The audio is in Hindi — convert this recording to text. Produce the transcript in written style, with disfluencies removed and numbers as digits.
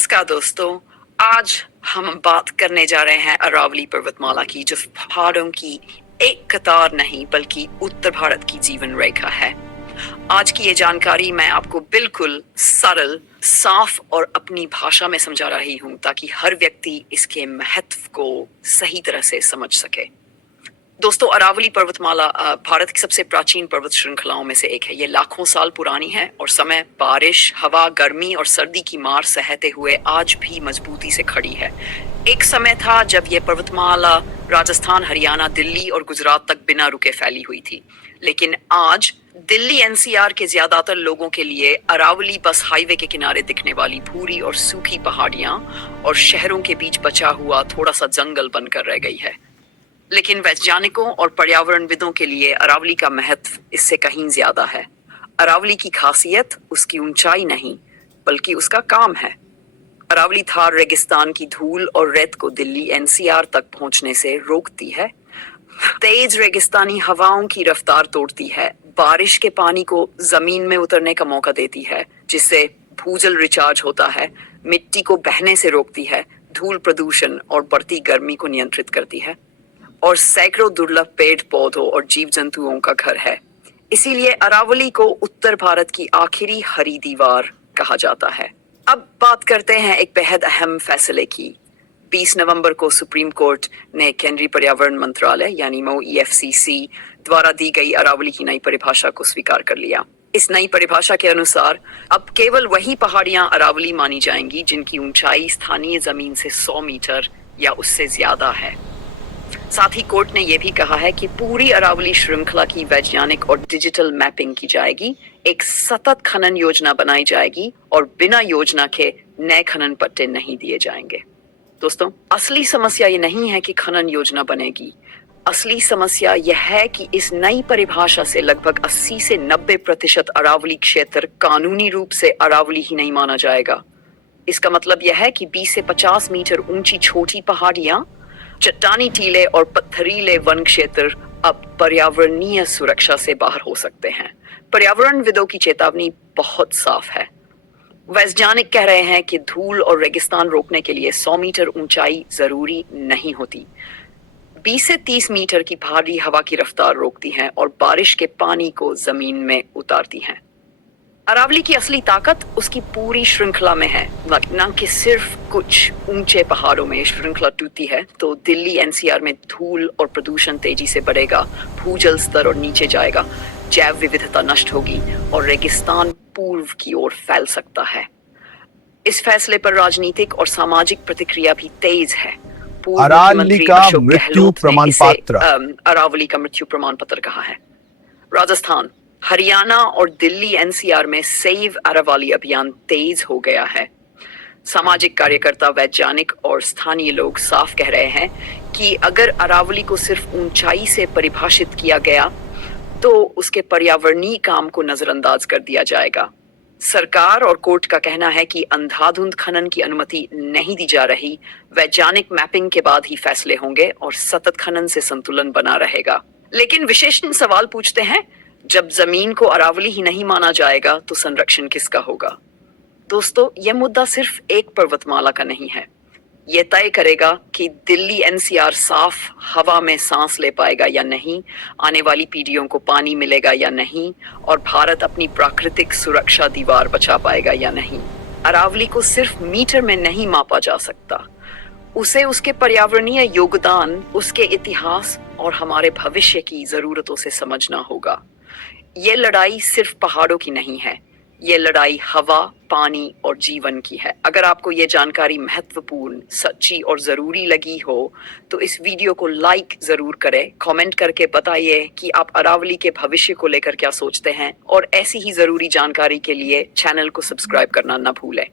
नमस्कार दोस्तों। आज हम बात करने जा रहे हैं अरावली पर्वतमाला की, जो पहाड़ों की एक कतार नहीं बल्कि उत्तर भारत की जीवन रेखा है। आज की ये जानकारी मैं आपको बिल्कुल सरल, साफ और अपनी भाषा में समझा रही हूँ ताकि हर व्यक्ति इसके महत्व को सही तरह से समझ सके। दोस्तों, अरावली पर्वतमाला भारत की सबसे प्राचीन पर्वत श्रृंखलाओं में से एक है। ये लाखों साल पुरानी है और समय, बारिश, हवा, गर्मी और सर्दी की मार सहते हुए आज भी मजबूती से खड़ी है। एक समय था जब ये पर्वतमाला राजस्थान, हरियाणा, दिल्ली और गुजरात तक बिना रुके फैली हुई थी, लेकिन आज दिल्ली एनसीआर के ज्यादातर लोगों के लिए अरावली बस हाईवे के किनारे दिखने वाली भूरी और सूखी पहाड़ियां और शहरों के बीच बचा हुआ थोड़ा सा जंगल बनकर रह गई है। लेकिन वैज्ञानिकों और पर्यावरणविदों के लिए अरावली का महत्व इससे कहीं ज्यादा है। अरावली की खासियत उसकी ऊंचाई नहीं बल्कि उसका काम है। अरावली थार रेगिस्तान की धूल और रेत को दिल्ली एनसीआर तक पहुंचने से रोकती है, तेज रेगिस्तानी हवाओं की रफ्तार तोड़ती है, बारिश के पानी को जमीन में उतरने का मौका देती है जिससे भूजल रिचार्ज होता है, मिट्टी को बहने से रोकती है, धूल प्रदूषण और बढ़ती गर्मी को नियंत्रित करती है और सैकड़ों दुर्लभ पेड़ पौधों और जीव जंतुओं का घर है। इसीलिए अरावली को उत्तर भारत की आखिरी हरी दीवार कहा जाता है। अब बात करते हैं एक बेहद अहम फैसले की। 20 नवंबर को सुप्रीम कोर्ट ने केंद्रीय पर्यावरण मंत्रालय यानी MoEFCC द्वारा दी गई अरावली की नई परिभाषा को स्वीकार कर लिया। इस नई परिभाषा के अनुसार अब केवल वही पहाड़ियां अरावली मानी जाएंगी जिनकी ऊंचाई स्थानीय जमीन से 100 मीटर या उससे ज्यादा है। साथ ही कोर्ट ने यह भी कहा है कि पूरी अरावली श्रृंखला की वैज्ञानिक और डिजिटल मैपिंग की जाएगी, एक सतत खनन योजना बनाई जाएगी और बिना योजना के नए खनन पट्टे नहीं दिए जाएंगे। दोस्तों, असली समस्या ये नहीं है कि खनन योजना बनेगी। असली समस्या यह है कि इस नई परिभाषा से लगभग 80 से 90% अरावली क्षेत्र कानूनी रूप से अरावली ही नहीं माना जाएगा। इसका मतलब यह है कि 20 से 50 मीटर ऊंची छोटी पहाड़ियां, चट्टानी टीले और पत्थरीले वन क्षेत्र अब पर्यावरणीय सुरक्षा से बाहर हो सकते हैं। पर्यावरणविदों की चेतावनी बहुत साफ है। वैज्ञानिक कह रहे हैं कि धूल और रेगिस्तान रोकने के लिए 100 मीटर ऊंचाई जरूरी नहीं होती। 20 से 30 मीटर की भारी हवा की रफ्तार रोकती है और बारिश के पानी को जमीन में उतारती है। अरावली की असली ताकत उसकी पूरी श्रृंखला में है, न कि सिर्फ कुछ ऊंचे पहाड़ों में। श्रृंखला टूटती है तो दिल्ली एनसीआर में धूल और प्रदूषण तेजी से बढ़ेगा, भूजल स्तर और नीचे जाएगा, जैव विविधता नष्ट होगी और रेगिस्तान पूर्व की ओर फैल सकता है। इस फैसले पर राजनीतिक और सामाजिक प्रतिक्रिया भी तेज है। अरावली का मृत्यु प्रमाण पत्र अरावली का मृत्यु प्रमाण पत्र कहा है। राजस्थान, हरियाणा और दिल्ली एनसीआर में सेव अरावली अभियान तेज हो गया है। सामाजिक कार्यकर्ता, वैज्ञानिक और स्थानीय लोग साफ कह रहे हैं कि अगर अरावली को सिर्फ ऊंचाई से परिभाषित किया गया तो उसके पर्यावरणीय काम को नजरअंदाज कर दिया जाएगा। सरकार और कोर्ट का कहना है कि अंधाधुंध खनन की अनुमति नहीं दी जा रही, वैज्ञानिक मैपिंग के बाद ही फैसले होंगे और सतत खनन से संतुलन बना रहेगा। लेकिन विशेषज्ञ सवाल पूछते हैं, जब जमीन को अरावली ही नहीं माना जाएगा तो संरक्षण किसका होगा? दोस्तों, यह मुद्दा सिर्फ एक पर्वतमाला का नहीं है। यह तय करेगा कि दिल्ली एनसीआर साफ हवा में सांस ले पाएगा या नहीं, आने वाली पीढ़ियों को पानी मिलेगा या नहीं, और भारत अपनी प्राकृतिक सुरक्षा दीवार बचा पाएगा या नहीं। अरावली को सिर्फ मीटर में नहीं मापा जा सकता, उसे उसके पर्यावरणीय योगदान, उसके इतिहास और हमारे भविष्य की जरूरतों से समझना होगा। ये लड़ाई सिर्फ पहाड़ों की नहीं है, ये लड़ाई हवा, पानी और जीवन की है। अगर आपको ये जानकारी महत्वपूर्ण, सच्ची और जरूरी लगी हो तो इस वीडियो को लाइक जरूर करें, कमेंट करके बताइए कि आप अरावली के भविष्य को लेकर क्या सोचते हैं, और ऐसी ही जरूरी जानकारी के लिए चैनल को सब्सक्राइब करना न भूलें।